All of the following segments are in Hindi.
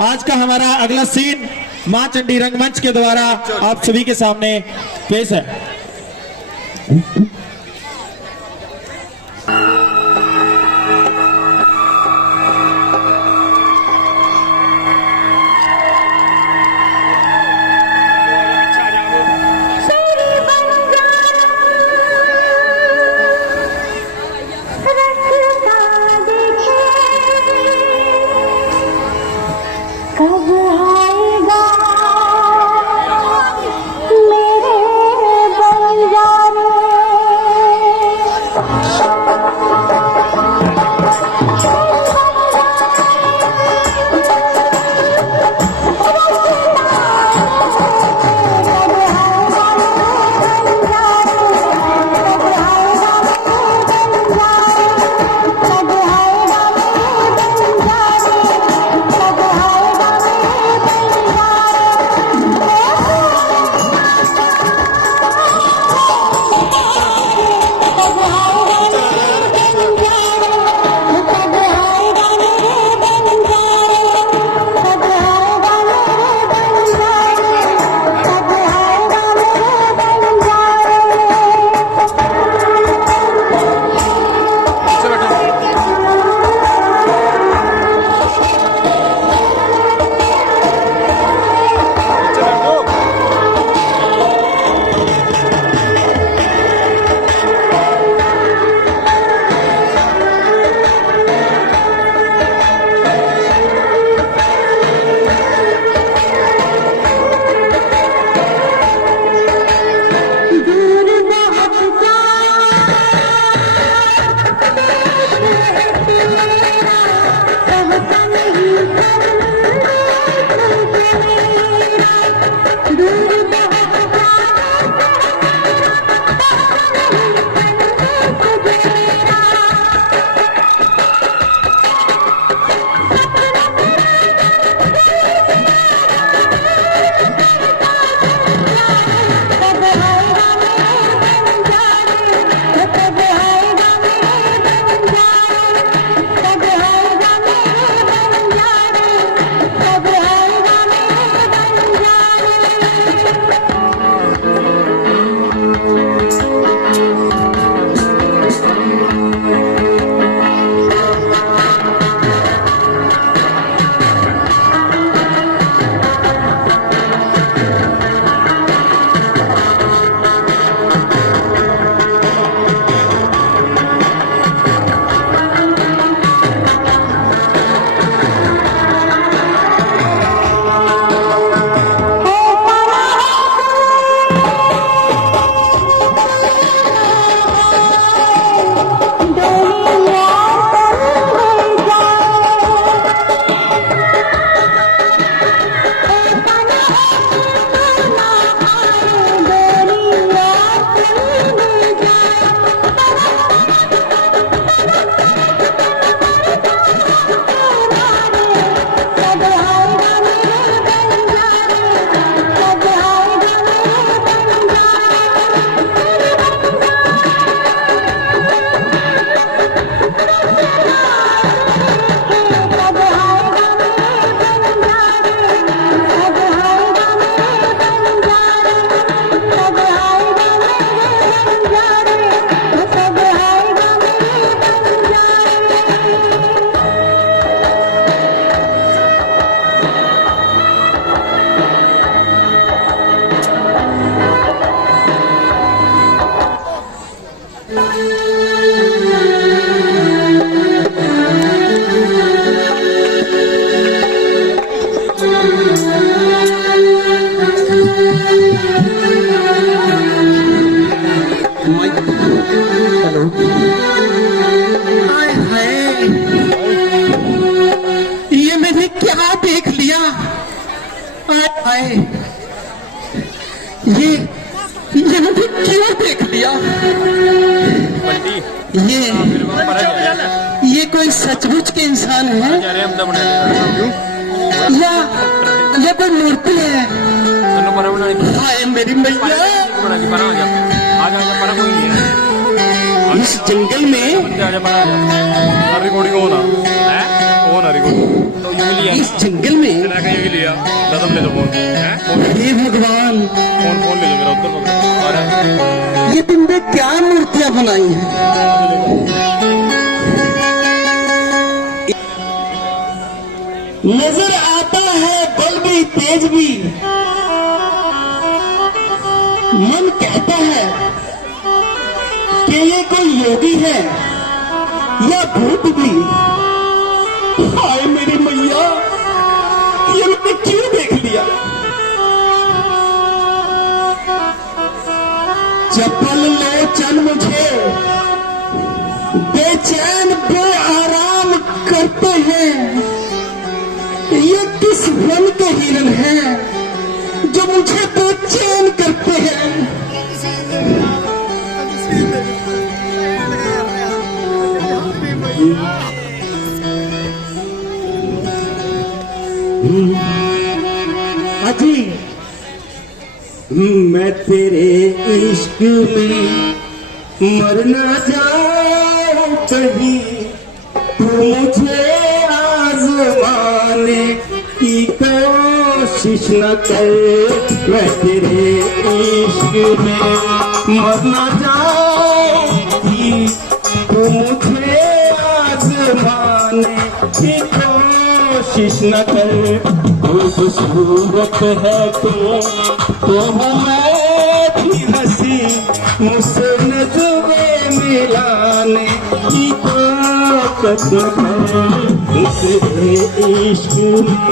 आज का हमारा अगला सीन मां चंडी रंगमंच के द्वारा आप सभी के सामने पेश है। कब आएगा मेरे बंजारे, ये कोई सचमुच के इंसान है या कोई मूर्ति है? हाय मेरी मैया, इस जंगल में फोन हरी को तो ये लिया इस जंगल में चला के ये लिया दादा ले लो फोन हैं फोन हे भगवान, फोन ले लो मेरा उत्तर पकड़ और ये तुमने क्या मूर्तियां बनाई हैं? नजर आता है बल भी तेज भी, मन कहता है कि ये कोई योगी है या भूत भी। हाय मेरी मैया, ये मैंने क्यों देख लिया? चप्पल लोचन मुझे बेचैन बेआराम करते हैं। ये किस वन के हिरन हैं जो मुझे बेचैन करते हैं? अजी, मैं तेरे इश्क में मर न जाऊं कहीं, तू मुझे आजमाने की कोशिश न कर। मैं तेरे इश्क में मर न जाऊं, तू मुझे आजमाने की कोशिश न कर। खूबसूरत है तो मैं भी हंसी, मुझसे नजरें मिलाने की ताकत है तेरे इश्क में।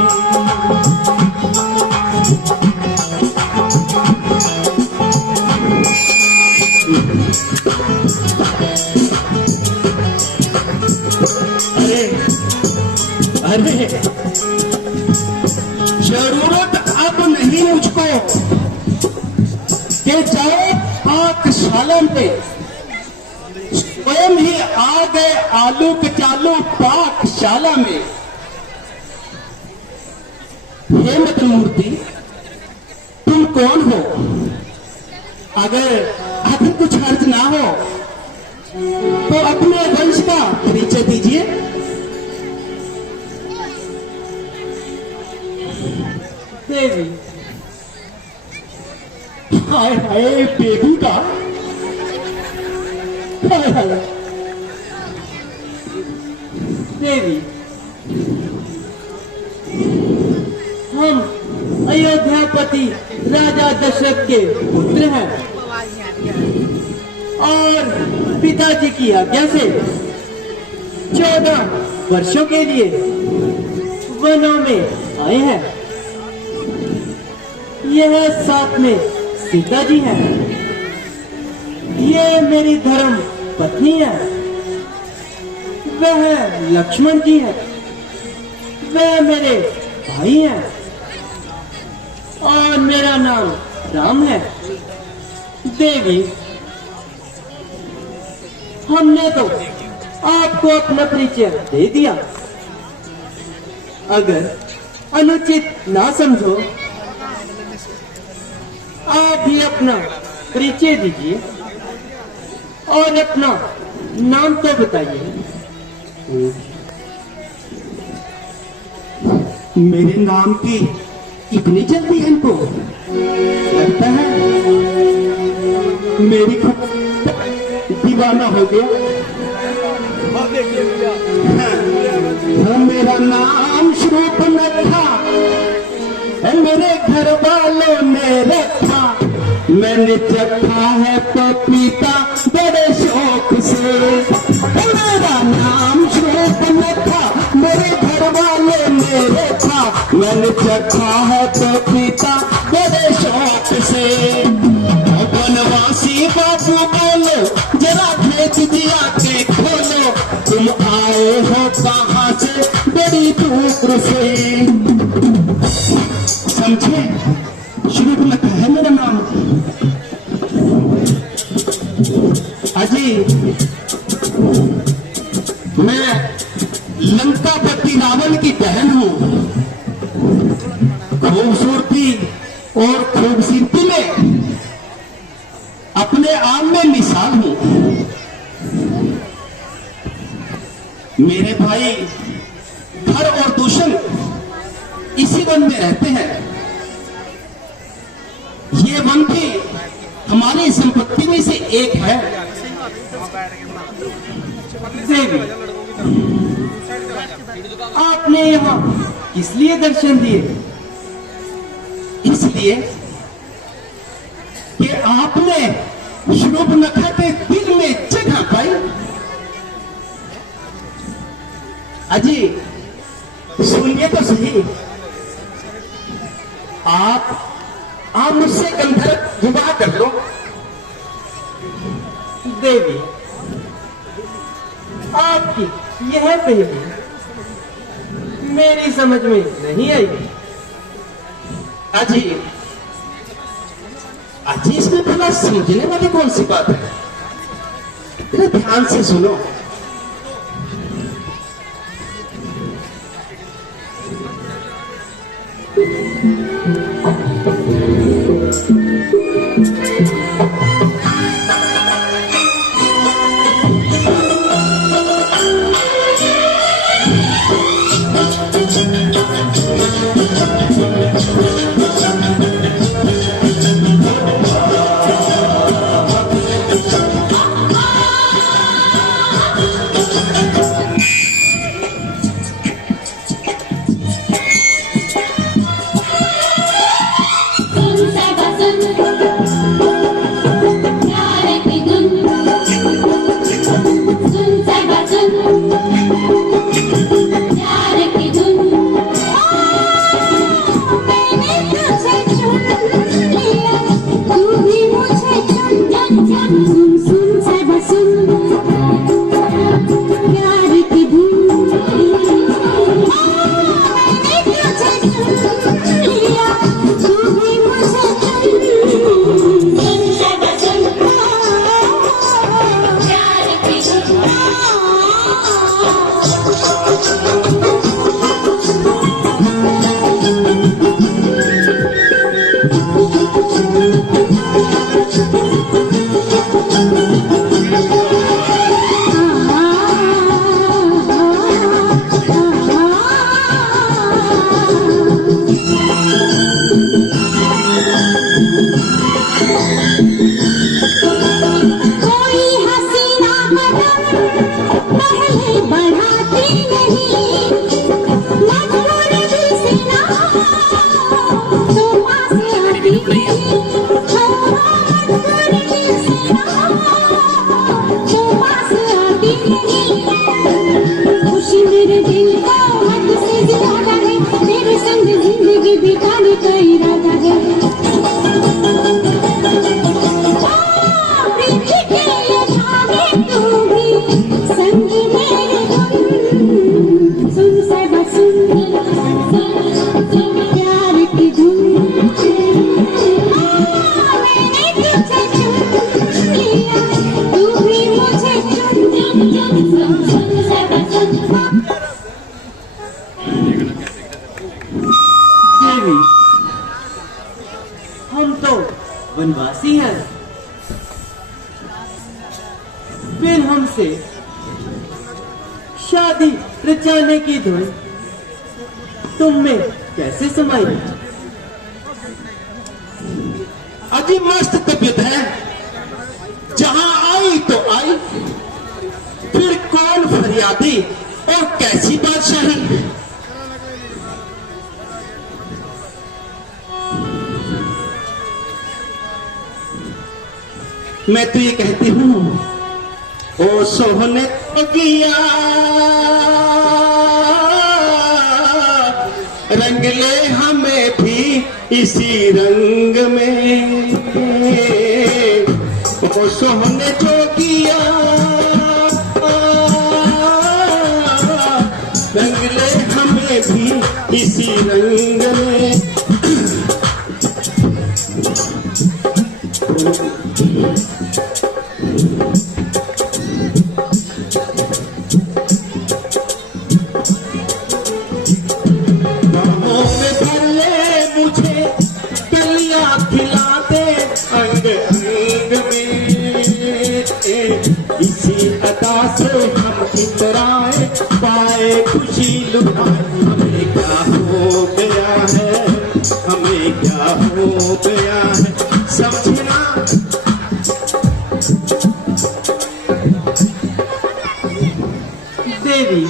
अरे जरूरत अब नहीं मुझको कि जाओ पाकशाला में, स्वयं ही आ गए आलू कचालू पाकशाला में। हे मत मूर्ति, तुम कौन हो? अगर कुछ अर्ज ना हो तो अपने वंश का परिचय दीजिए। देवी, हाय हाय बेबी का, हाय हाय देवी, हम अयोध्यापति राजा दशरथ के पुत्र हैं और पिताजी की आज्ञा से 14 वर्षों के लिए वनों में आए हैं। यह साथ में सीता जी हैं, ये मेरी धर्म पत्नी है, वह लक्ष्मण जी हैं, वह मेरे भाई हैं और मेरा नाम राम है। देवी, हमने तो आपको अपना परिचय दे दिया, अगर अनुचित ना समझो आप भी अपना परिचय दीजिए और अपना नाम तो बताइए। मेरे नाम की इतनी जल्दी इनको लगता है मेरी खुद दीवाना हो गया। हाँ, मेरा नाम शूर्पणखा मेरे घर वालों ने रखा, मैंने चखा है पपीता बड़े शौक से। मेरा नाम शूर्पणखा मेरे घर वालों ने रखा, मैंने चखा है पपीता बड़े शौक से। वनवासी बाबू बोलो, जरा भेज दिया के खोलो, तुम आए हो कहाँ से बड़ी दूर से। समझे, शूर्पणखा है मेरा नाम। अजी, मैं लंकापति रावण की बहन हूँ। खूबसूरती और खूबसूरती में अपने आप में मिसाल हूँ। मेरे भाई इसी वन में रहते हैं। ये वन भी हमारी संपत्ति में से एक है। देवी, आपने यहाँ किस लिए दर्शन दिए? इसलिए कि आपने शूर्पणखा के दिल में जगह पाई। अजी सुनिए तो सही, आप मुझसे गंधर्व विवाह कर लो। देवी, आपकी यह पहेली मेरी समझ में नहीं आई। अजी अजी इसमें भला समझने वाली कौन सी बात है? जरा ध्यान से सुनो। देवी, हम तो वनवासी हैं, फिर हमसे शादी रचाने की धुन तुम में कैसे समाई? अजी मस्त तबीयत है, जहां आई तो आई, फिर कौन फरियादी और कैसी बादशाही। मैं तो ये कहती हूँ, ओ सोहने तो किया रंग ले हमें भी इसी रंग में, ओ सोहने जो किया रंग ले हमें भी इसी रंग में। इसी अदा से हम इतराए पाए खुशी लुटाए, हमें क्या हो गया क्या हो गया है समझे ना। देवी,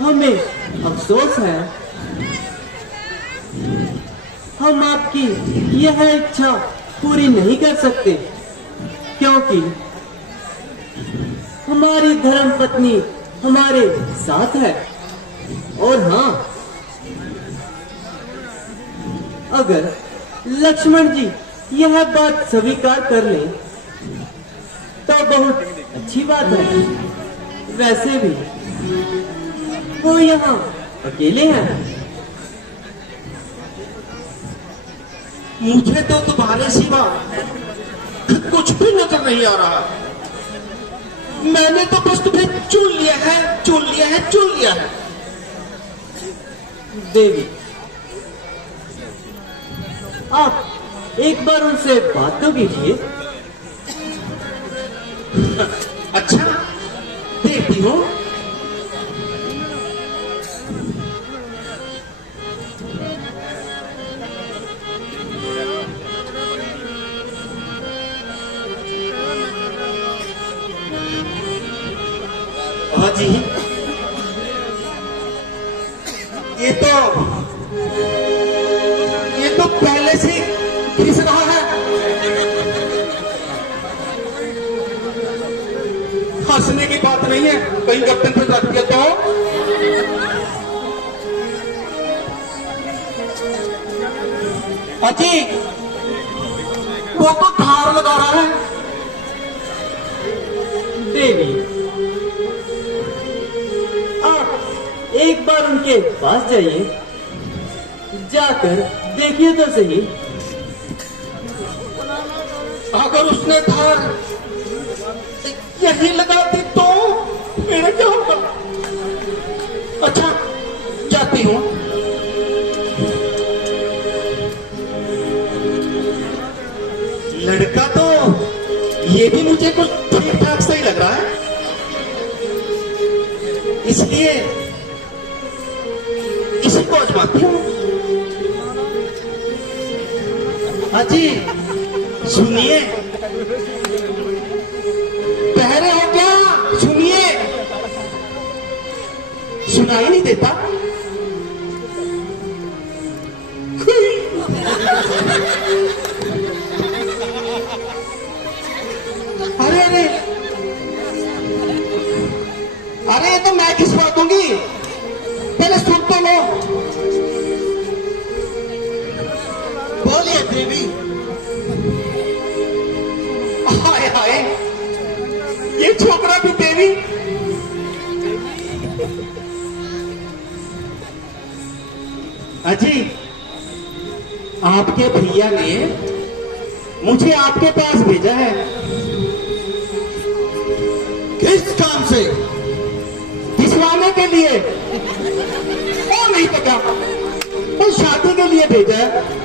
हमें अफसोस है, हम आपकी यह इच्छा पूरी नहीं कर सकते, क्योंकि हमारी धर्म पत्नी हमारे साथ है। और हाँ, अगर लक्ष्मण जी यह बात स्वीकार कर लें तो बहुत अच्छी बात है। वैसे भी वो यहाँ अकेले हैं। मुझे तो तुम्हारे सिवा कुछ भी नजर नहीं आ रहा। मैंने तो बस तुम्हें चुन लिया है, चुन लिया है, चुन लिया है। देवी, आप एक बार उनसे बात तो कीजिए। अच्छा, देखती हो। हाँ जी, ये तो पहले से खिस रहा है। हंसने की बात नहीं है, कहीं गर्दन पे रख दिया तो। अजी, वो तो धार लगा रहा है। देवी, आप एक बार उनके पास जाइए, जाकर देखिए तो सही। अगर उसने धार यही लगा दी तो मेरा क्या होगा? अच्छा, जाती हूँ। लड़का तो ये भी मुझे कुछ ठीक ठाक सही लग रहा है, इसलिए इसी को आजमाती हूँ। अजी सुनिए, बहरे हो क्या? सुनिए, सुनाई नहीं देता? अरे अरे अरे, ये तो मैं किस बात दूंगी, पहले सुन तो लो। बोलिए देवी। हाय हाय, ये छोकरा भी देवी। अजी, आपके भैया ने मुझे आपके पास भेजा है। किस काम से? भिजवाने के लिए। वो नहीं पता, वो शादी के लिए भेजा है।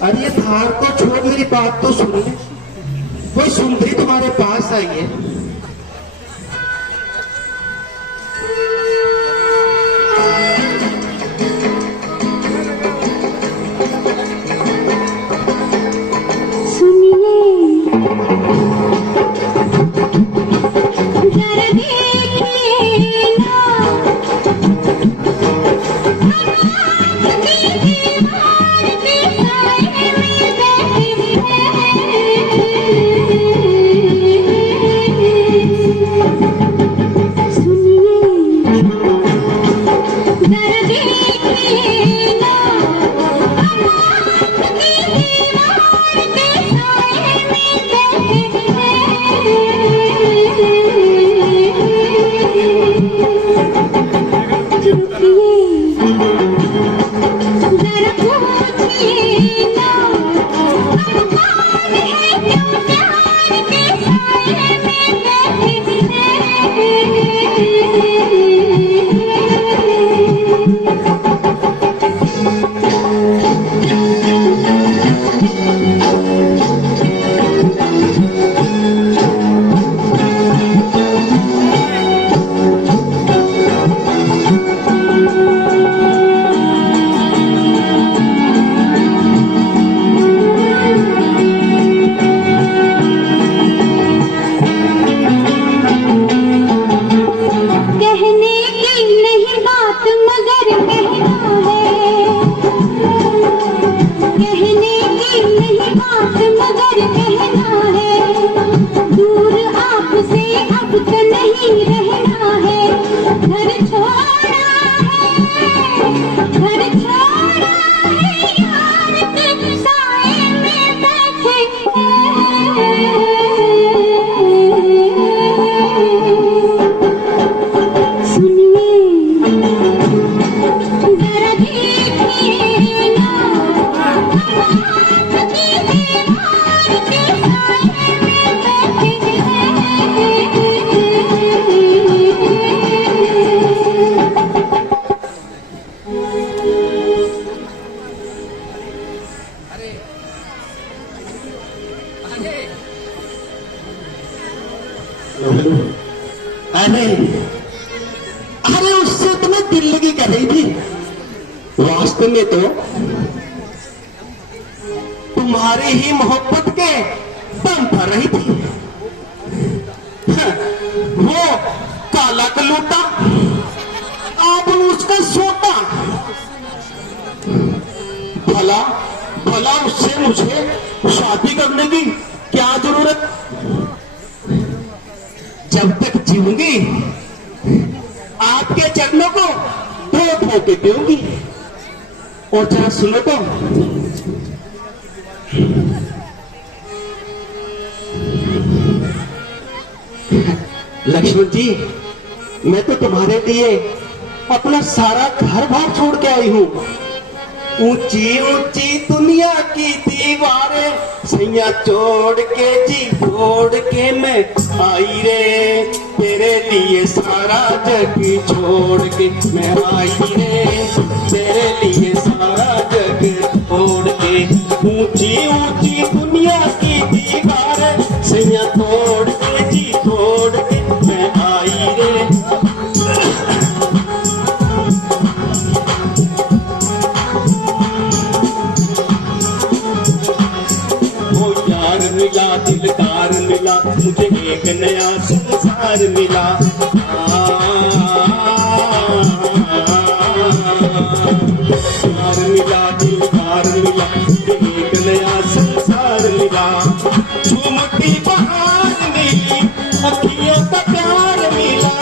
अरे ये थार को छोड़, मेरी बात तो सुनिए। कोई सुंदरी तुम्हारे पास आई है। सुनिए अरे अरे उससे तो मैं दिल लगी कर रही थी। वास्तव में तो तुम्हारी ही मोहब्बत के दम पर रही थी। हाँ, वो काला कलूटा आप उसका सोटा। भला भला उससे मुझे शादी करने की क्या जरूरत। जब तक जीऊंगी आपके चरणों को धो धो के पीऊंगी। और जरा सुनो तो, लक्ष्मण जी, मैं तो तुम्हारे लिए अपना सारा घर बार छोड़ के आई हूँ। ऊंची ऊंची दुनिया की दीवारें सैया तोड़ के जी तोड़ के मैं आई रे। तेरे लिए सारा जग छोड़ के मैं आई रे। तेरे लिए सारा जग छोड़ के। ऊंची ऊंची दुनिया की दीवारें सैया तोड़ के जी तोड़ के मैं आई रे। मिला दिलदार मिला मुझे एक नया संसार मिला। प्यार मिला दिलदार मिला मुझे एक नया संसार मिला। झूमती बहार मिली अखियों का प्यार मिला।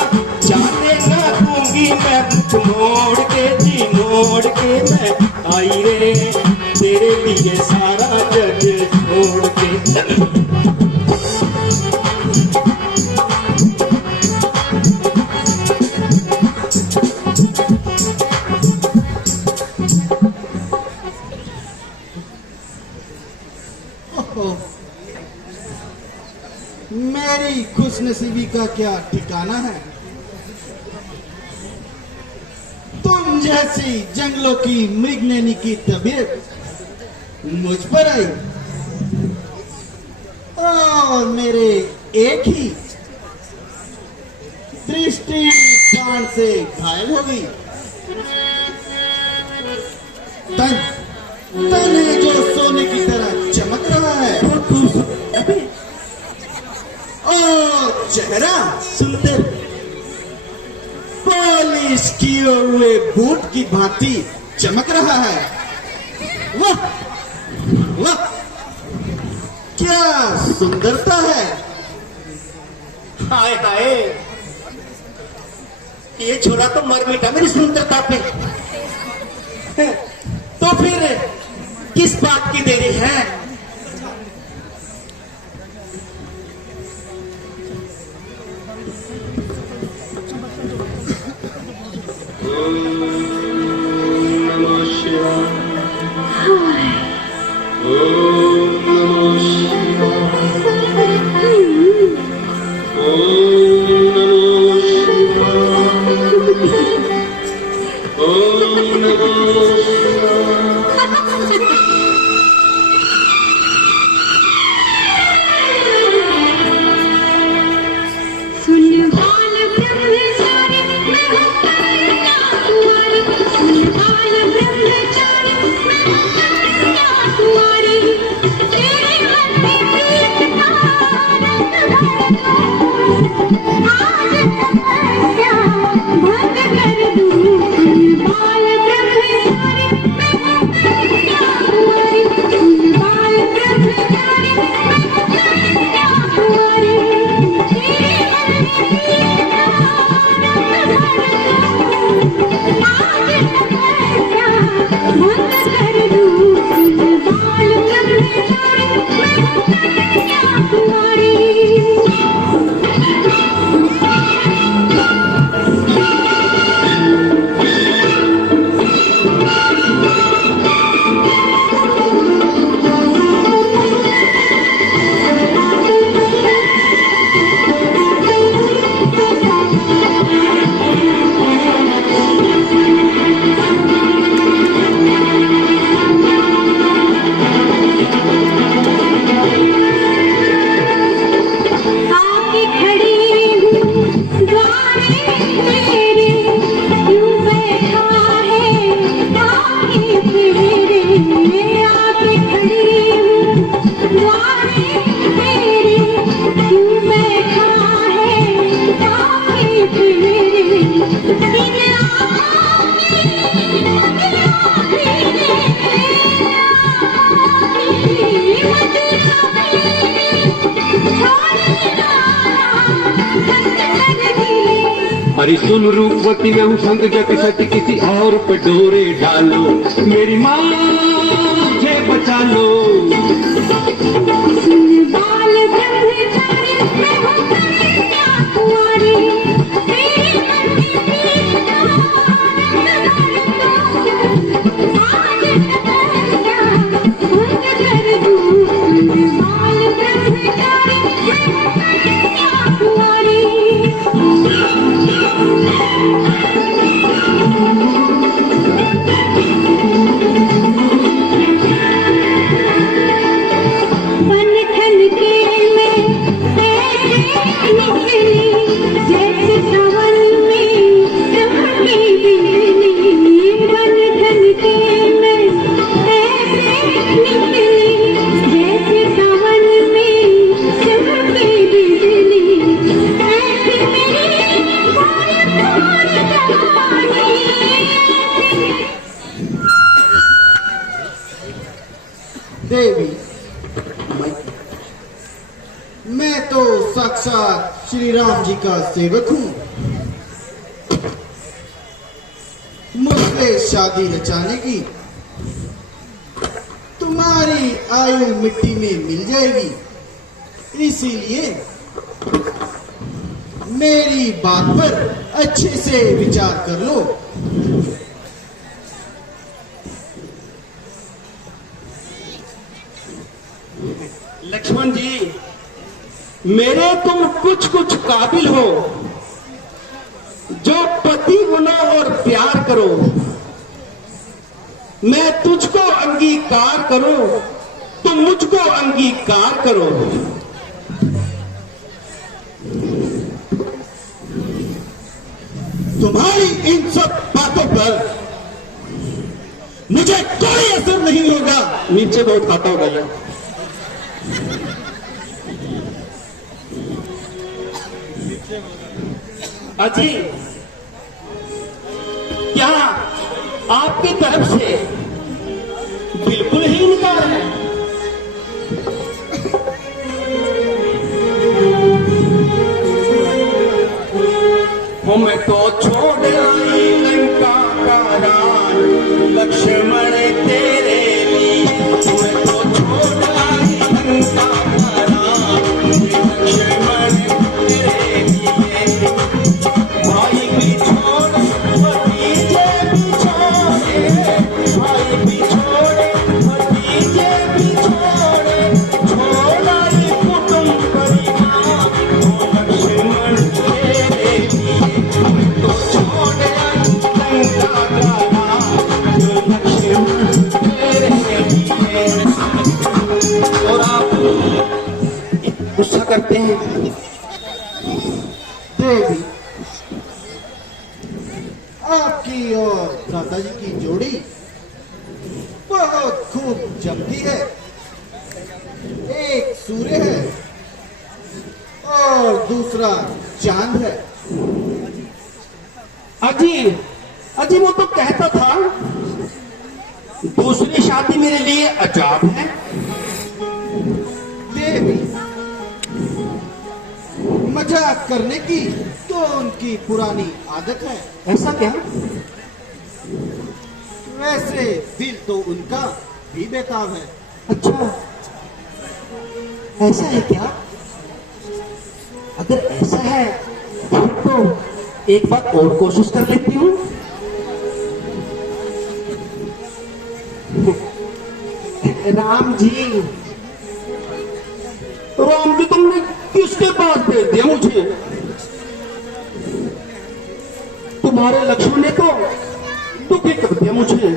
जाने ना दूंगी मैं मोड़ के जी मोड़ के मैं आई रे। तेरे लिए सारा जग छोड़ के। मेरी खुशनसीबी का क्या ठिकाना है। तुम जैसी जंगलों की मृगनैनी की तबीयत मुझ पर आई और मेरे एक ही दृष्टि बाण से घायल हो गई। तन तन है जो सोने की तरह चमक रहा है और चेहरा सुंदर पॉलिश किए हुए बूट की भांति चमक रहा है। वाह वाह, क्या सुंदरता है। हाय हाय, ये छोरा तो मर मिटा मेरी सुंदरता पे। तो फिर किस बात की देरी है। अरे सुन रूपवती मैं हूँ संग जग सच किसी और पे डोरे डालो मेरी माँ मुझे बचा लो बाल ब्रह्मचारी मैं हूँ कन्या कुंवारी, तेरे मन में प्रीत का आज कन्या भंग कर दूं। बाल ब्रह्मचारी मैं हूँ कन्या कुंवारी। बन ठन के मैं ऐसे निकली, जैसे सावन में चमके बिजली। बन ठन के मैं ऐसे निकली, जैसे सावन में चमके बिजली। ऐसी मेरी बालकों जवानी। देवी, मैं तो साक्षात श्री राम जी का सेवक हूं। मुझसे शादी रचाने की तुम्हारी आयु मिट्टी में मिल जाएगी, इसीलिए मेरी बात पर अच्छे से विचार कर लो। लक्ष्मण जी, मेरे तुम कुछ कुछ काबिल हो, जो पति बनो और प्यार करो। मैं तुझको अंगीकार करूं, तुम मुझको अंगीकार करो। तुम्हारी इन सब बातों पर मुझे कोई असर नहीं होगा। नीचे बहुत खाता हो भैया। अजी, क्या आपकी तरफ से बिल्कुल ही इनकार है? मैं तो छोड़ आई लंका का राज लक्ष्मण तेरे लिए। मैं तो छोड़ आई लंका का राज लक्ष्मण तेरे लिए। भाई भी छोड़े भतीजे भी छोड़े, भाई भी छोड़े भतीजे भी छोड़े, छोड़ा ही कुटुंब परिवार वो लक्ष्मण तेरे लिए। तो छोड़ आई लंका का राज जो लक्ष्मण तेरे लिए। और आप गुस्सा करते हैं? देवी, आपकी और भ्राता जी की जोड़ी बहुत खूब जमती है। एक सूर्य है और दूसरा चांद है। अजी वो तो कहता था दूसरी शादी मेरे लिए अजाब है। देवी, मजाक करने की तो उनकी पुरानी आदत है। ऐसा क्या? वैसे दिल तो उनका भी बेताब है। अच्छा, ऐसा है क्या? अगर ऐसा है फिर तो एक बार और कोशिश कर लेती हूँ। राम जी तुमने किसके पास भेज दिया मुझे? तुम्हारे लक्ष्मण ने तो दुखी कर दिया मुझे।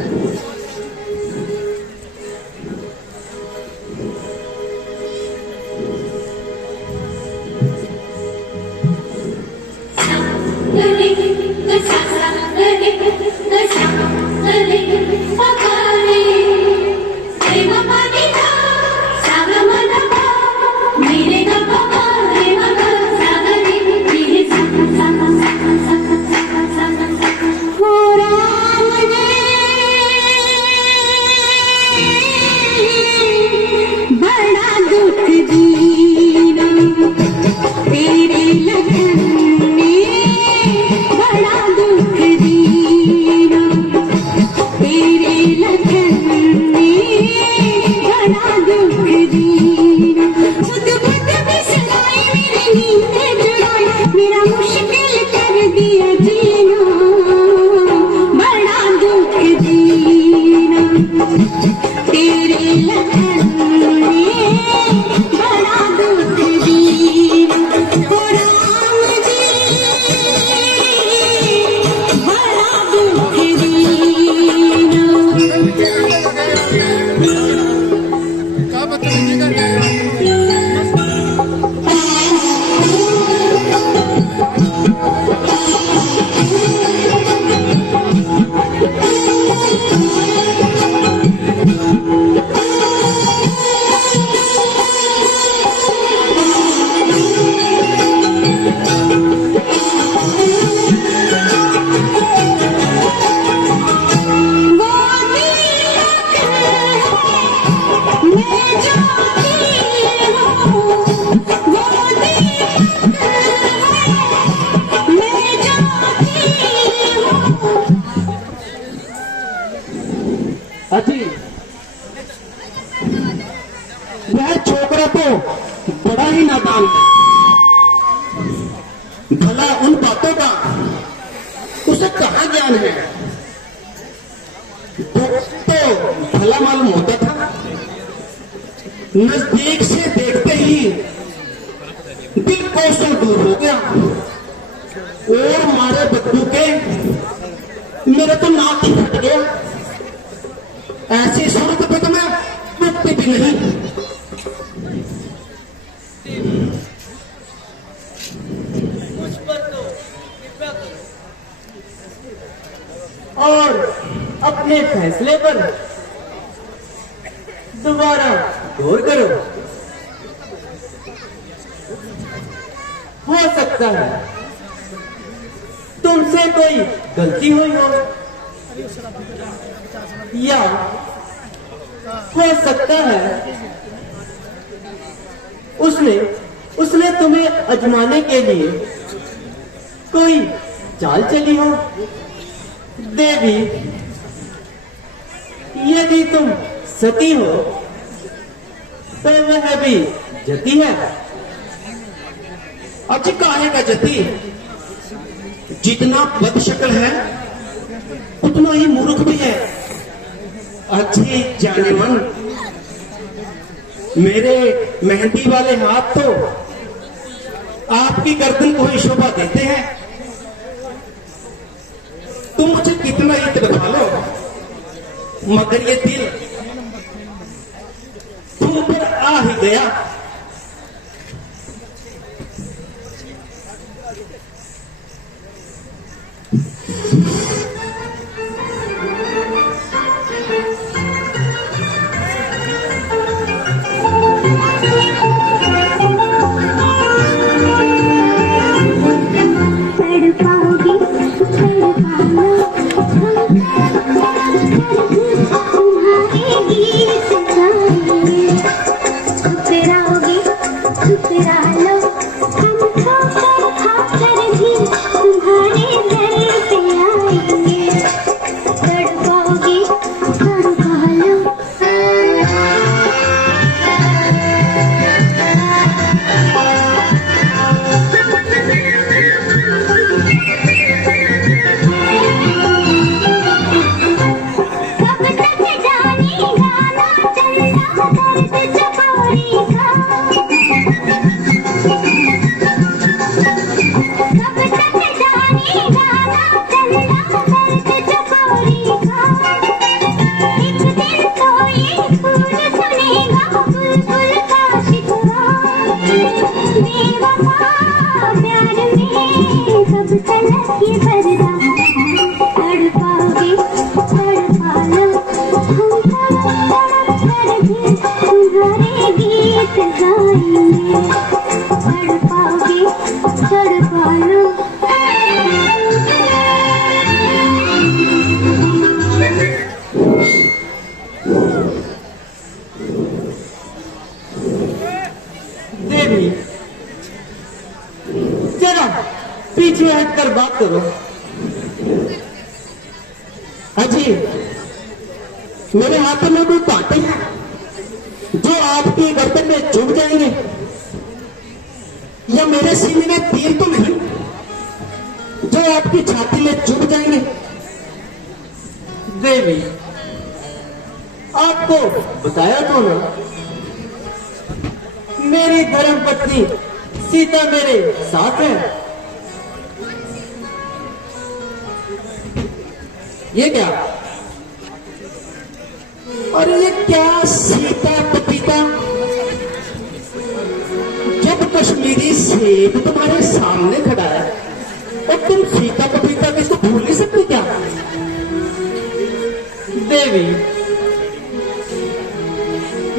हो राम ने वह छोकरा तो बड़ा ही नादान है। भला उन बातों का उसे कहाँ ज्ञान है। तो भला मालूम होता था, नजदीक से देखते ही दिल कोसों दूर हो गया और मारे बद्दू के मेरा तो नाक ही फट गया। ऐसी सूरत पे तो मैं रुकती भी नहीं। और अपने फैसले पर दोबारा गौर करो। हो सकता है तुमसे कोई गलती हुई हो, या हो सकता है उसने तुम्हें आजमाने के लिए कोई चाल चली हो। देवी, यदि तुम सती हो तो वह भी जती है। अजी काहे का जती, जितना बदशक्ल है उतना ही मूर्ख भी है। अच्छी जाने मन, मेरे मेहंदी वाले हाथ तो आपकी गर्दन को ही शोभा देते हैं। तुम मुझे कितना ही तड़पा लो, मगर ये दिल तुम पर आ ही गया। देवी, जरा पीछे हटकर बात करो। अजी, मेरे हाथों में कोई कांटे हैं जो आपकी गर्दन में चुभ जाएंगे, या मेरे सीने में तीर तो नहीं जो आपकी छाती में चुभ जाएंगे। देवी, आपको बताया तो ना, मेरी धर्मपत्नी सीता मेरे साथ है। ये क्या? अरे ये क्या सीता पपीता, जब कश्मीरी सेब तुम्हारे सामने खड़ा है और तुम सीता पपीता को इसको भूल नहीं सकते क्या? देवी,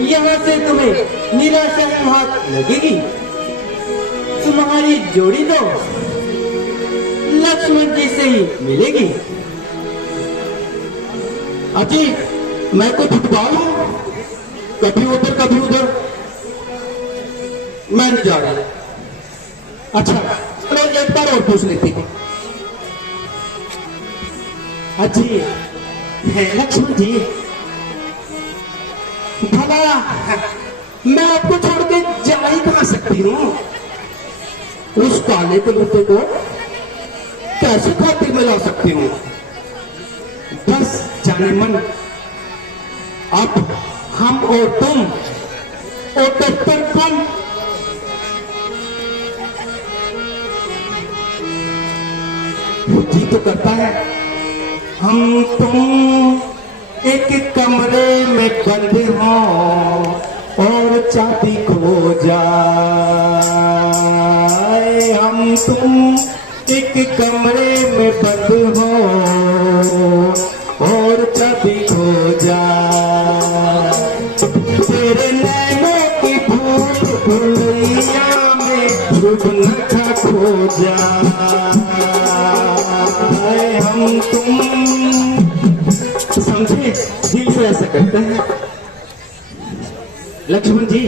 यहाँ से तुम्हें निराशा ही हाथ लगेगी। तुम्हारी जोड़ी तो लक्ष्मण जी से ही मिलेगी। अजी, मैं तो फुटबॉल हूं, कभी उधर कभी उधर, मैं नहीं जा रहा। अच्छा, चलो एक बार और पूछ लेती हूँ। अजी, है लक्ष्मण जी, भला मैं आपको छोड़ के जा ही कहां सकती हूँ। उस काले कबूतर को कैसे खातिर में ला सकती हूँ। बस जाने मन, अब हम और तुम और तब तक तुम जी तो करता है हम तुम एक कमरे में बंद हो और चाबी खो जाए। हम तुम एक कमरे में बंद हो और चाबी खो जाए। तेरे नैनों की भूल भुलैया में डूब न खो जाए। हम तुम समझे, दिल से ऐसा करते हैं। लक्ष्मण जी,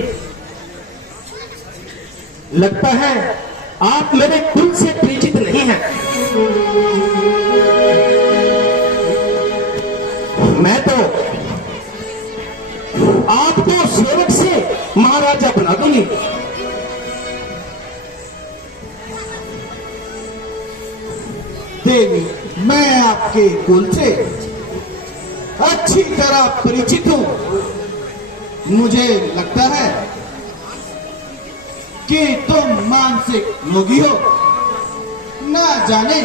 लगता है आप मेरे कुल से परिचित नहीं हैं। मैं तो आपको सेवक से महाराजा बना दूंगी। देवी, मैं आपके कुल से अच्छी तरह परिचित हूं। मुझे लगता है कि तुम मानसिक रोगी हो। ना जाने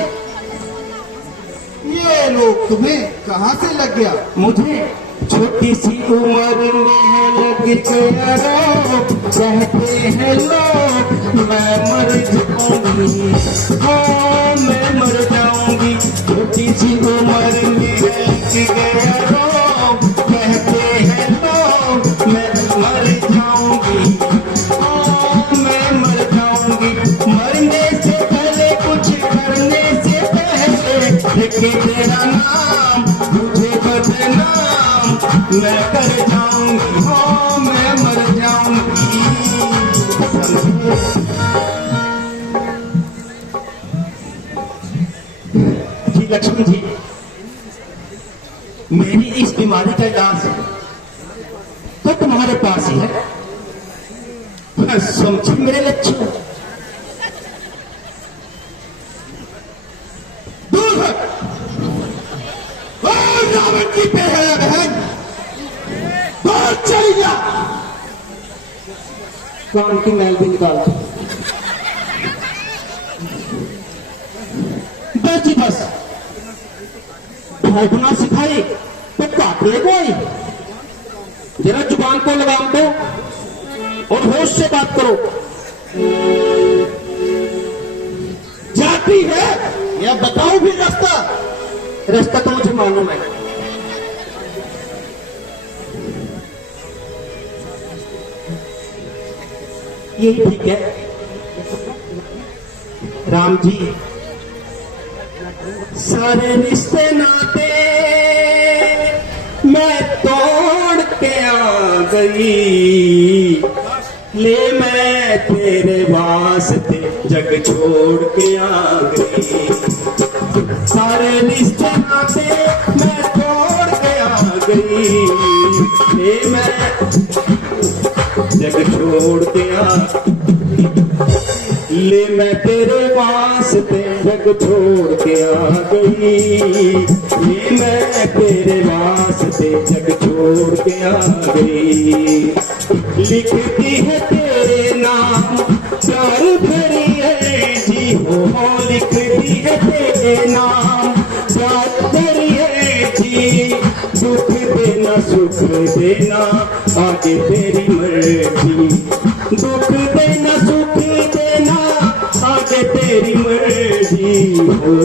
ये लोग तुम्हें कहां से लग गया। मुझे छोटी सी उम्र में लग गया रोग। कहते हैं लोग मैं मर जाऊंगी, हाँ मैं मर जाऊंगी। छोटी सी उम्र में लग गया रोग। कहते हैं लोग मैं मर जाऊंगी, हाँ मैं मर जाऊंगी। मरने से पहले कुछ करने से पहले लेके तेरा नाम मुझे बदनाम मैं कर जाऊंगी, हाँ मैं मर जाऊंगी। जी लक्ष्मण जी, मेरी इस बीमारी का इलाज तो तुम्हारे पास ही है। समझी मेरे लक्ष्मण। दूर हट। और रावण की बेहया बहन दूर चली जा। कान की मैल भी निकाल दो। बस जी बस, भागना सिखाई तो काटने को आई। जरा जुबान को लगाम दो और होश से बात करो। जाती है या बताओ भी रास्ता। रास्ता तो मुझे मालूम है। यही ठीक है। राम जी, सारे रिश्ते नाते मैं तोड़ के आ गई। ले मैं तेरे वास्ते जग छोड़ के आ गई। सारे रिश्ते नाते मैं तोड़ के आ गई। ले मैं जग छोड़ के आ, ले मैं तेरे वास्ते जग छोड़ के आ गई। ले मैं तेरे वास्ते जग छोड़ के आ गई। लिखती है तेरे नाम प्यार भरी है जी हो। लिखती है तेरे नाम प्यार भरी है जी। दुख देना सुख देना आगे तेरी मर्जी। दुख देना सुख देना आगे तेरी मर्जी हो।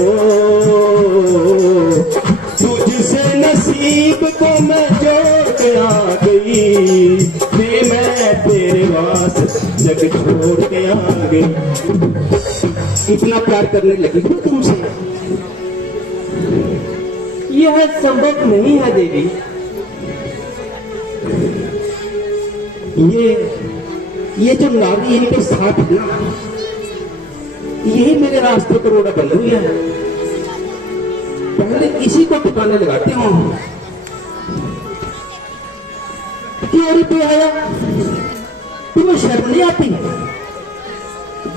तुझसे नसीब को मैं जोड़ के आ गई। मैं तेरे वास्ते जग छोड़ के आ गई। इतना प्यार करने लगी हूँ तुमसे। यह संभव नहीं है देवी। ये जो नारी इनके साथ है ना, यही मेरे रास्ते पर रोड़ा बंद हुई है। पहले इसी को ठिकाने लगाते हूँ। क्यों पे आया तुम्हें शर्म नहीं आती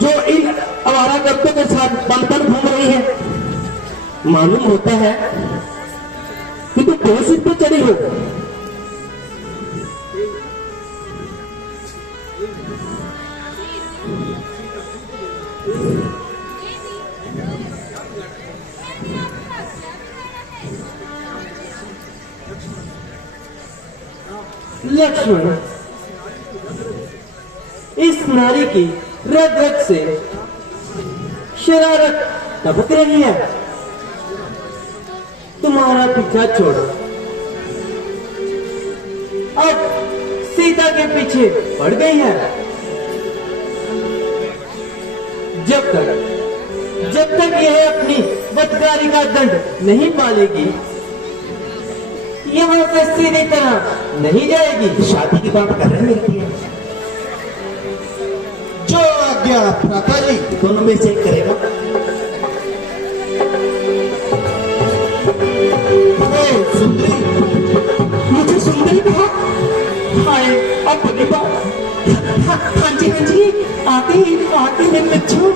जो इन आवारा गर्दों के साथ बन घूम रही है? मालूम होता है कि तुम बहुत सिर पे चढ़ी हो। लक्ष्मण, इस नारी की रग रग से शरारत टपक रही है। तुम्हारा पीछा छोड़ो, अब सीता के पीछे पड़ गई है। जब तक यह अपनी बदकारी का दंड नहीं पालेगी, यहाँ से सीधी तरह नहीं जाएगी। शादी की बात कर रहे हैं, जो आज्ञा भ्राता जी। दोनों में से एक करेगा। सुंदरी, मुझे सुंदरी कहा? हाय, अपनी बात। हाँ जी, आते मेरे बच्चों।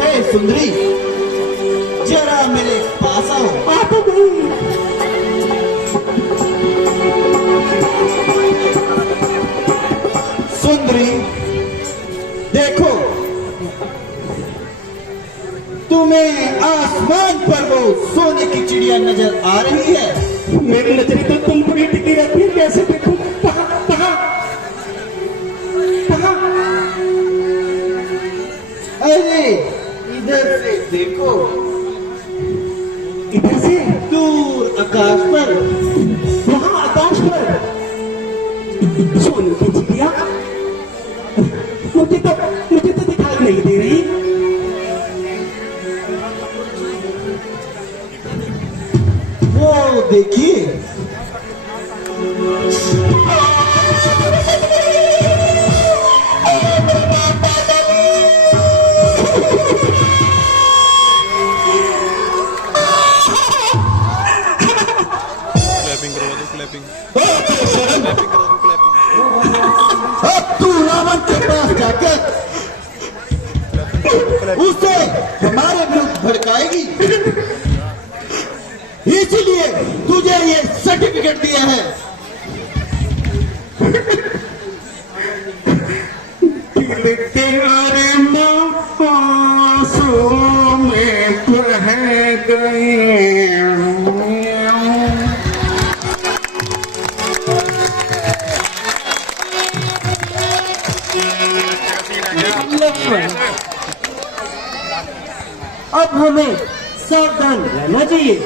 हे सुंदरी, जरा मेरे पास आओ। आ तो गई। सुंदरी, देखो, तुम्हें आसमान पर वो सोने की चिड़िया नजर आ रही है? मेरी नजरें तो तुम पर ही टिकी रहती है। कैसे देखूं? कहाँ? अरे इधर से देखो, इधर से दूर आकाश पर। वहाँ आकाश पर सोने की चिड़िया मुझे तो दिखाई नहीं दे रही। वो देखिए, क्लैपिंग करवा दो, क्लैपिंग करा दो, क्लैपिंग। अब तू रावण के पास जाकर उसे हमारे विरुद्ध भड़काएगी, इसीलिए तुझे ये सर्टिफिकेट दिया है। तेरे मासूम में बह गए। लक्ष्मण, अब हमें सावधान रहना चाहिए।